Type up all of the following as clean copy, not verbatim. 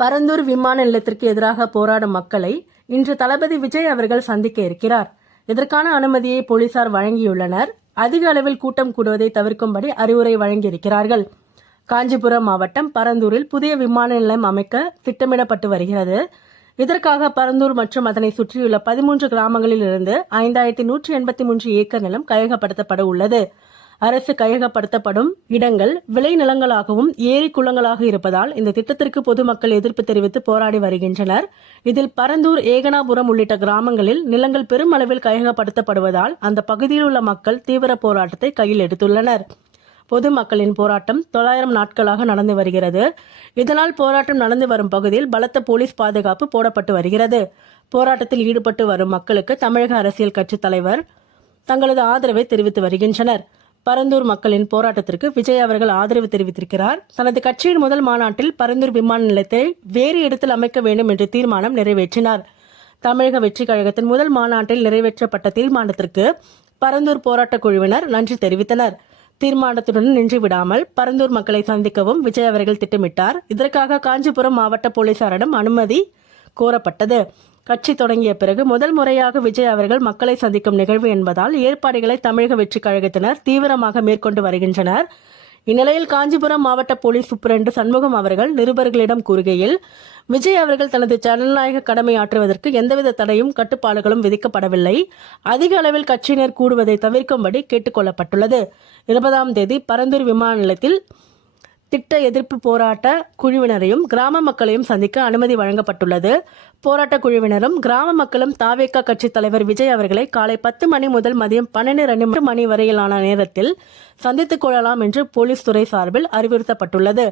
பரந்தூர் விமான நிலையத்திற்கு எதிராக போராடும் மக்களை இன்று தளபதி விஜய் அவர்கள் சந்திக்க இருக்கிறார். இதற்கான அனுமதியை போலீசார் வழங்கியுள்ளனர். அதிக அளவில் கூட்டம் கூடுவதை தவிர்க்கும்படி அறிவுரை வழங்கியிருக்கிறார்கள். காஞ்சிபுரம் மாவட்டம் பரந்தூரில் புதிய விமான நிலையம் அமைக்க திட்டமிடப்பட்டு வருகிறது. இதற்காக பரந்தூர் மற்றும் அதனை சுற்றியுள்ள 13 கிராமங்களில் இருந்து 5183 ஏக்கர் நிலம் கையகப்படுத்தப்பட உள்ளது. அரசு கையகப்படுத்தப்படும் இடங்கள் விளை நிலங்களாகவும் ஏரி குளங்களாக இருப்பதால் இந்த திட்டத்திற்கு பொதுமக்கள் எதிர்ப்பு தெரிவித்து போராடி வருகின்றனர். இதில் பரந்தூர், ஏகனாபுரம் உள்ளிட்ட கிராமங்களில் நிலங்கள் பெரும் அளவில் கையகப்படுத்தப்படுவதால் அந்த பகுதியில் உள்ள மக்கள் தீவிர போராட்டத்தை கையில் எடுத்துள்ளனர். பொதுமக்களின் போராட்டம் 900 நாட்களாக நடந்து வருகிறது. இதனால் போராட்டம் நடந்து வரும் பகுதியில் பலத்த போலீஸ் பாதுகாப்பு போடப்பட்டு வருகிறது. போராட்டத்தில் ஈடுபட்டு வரும் மக்களுக்கு தமிழக அரசியல் கட்சி தலைவர் தங்களது ஆதரவை தெரிவித்து வருகின்றனர். பரந்தூர் மக்களின் போராட்டத்திற்கு விஜய் அவர்கள் ஆதரவு தெரிவித்திருக்கிறார். தனது கட்சியின் முதல் மாநாட்டில் பரந்தூர் விமான நிலையத்தை வேறு இடத்தில் அமைக்க வேண்டும் என்ற தீர்மானம் நிறைவேற்றினார். தமிழக வெற்றி கழகத்தின் முதல் மாநாட்டில் நிறைவேற்றப்பட்ட தீர்மானத்திற்கு பரந்தூர் போராட்ட குழுவினர் நன்றி தெரிவித்தனர். தீர்மானத்துடன் நின்று விடாமல் பரந்தூர் மக்களை சந்திக்கவும் விஜய் அவர்கள் திட்டமிட்டார். இதற்காக காஞ்சிபுரம் மாவட்ட போலீசாரிடம் அனுமதி கோரப்பட்டது. கட்சி தொடங்கிய பிறகு முதல் முறையாக விஜய் அவர்கள் மக்களை சந்திக்கும் நிகழ்வு என்பதால் ஏற்பாடுகளை தமிழக வெற்றி கழகத்தினர் தீவிரமாக மேற்கொண்டு வருகின்றனர். இந்நிலையில் காஞ்சிபுரம் மாவட்ட போலீஸ் சூப்பரண்டு சண்முகம் அவர்கள் நிருபர்களிடம் கூறுகையில், விஜய் அவர்கள் தனது ஜனநாயக கடமை ஆற்றுவதற்கு எந்தவித தடையும் கட்டுப்பாடுகளும் விதிக்கப்படவில்லை. அதிக அளவில் கட்சியினர் கூடுவதை தவிர்க்கும்படி கேட்டுக் கொள்ளப்பட்டுள்ளது. 20ஆம் தேதி பரந்தூர் விமான நிலையத்தில் திட்ட எதிர்ப்பு போராட்ட குழுவினரையும் கிராம மக்களையும் சந்திக்க அனுமதி வழங்கப்பட்டுள்ளது. போராட்ட குழுவினரும் கிராம மக்களும் தாவேகா கட்சி தலைவர் விஜய் அவர்களை காலை 10 மணி முதல் மதியம் 12 மணி வரையிலான நேரத்தில் சந்தித்துக் கொள்ளலாம் என்று போலீஸ் துறை சார்பில் அறிவுறுத்தப்பட்டுள்ளது.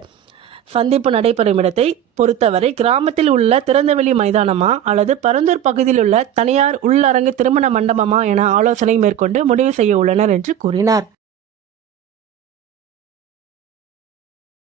சந்திப்பு நடைபெறும் இடத்தை பொறுத்தவரை கிராமத்தில் உள்ள திறந்தவெளி மைதானமா அல்லது பரந்தூர் பகுதியில் உள்ள தனியார் உள்ளரங்கு திருமண மண்டபமா என ஆலோசனை மேற்கொண்டு முடிவு செய்ய உள்ளனர் என்று கூறினார்.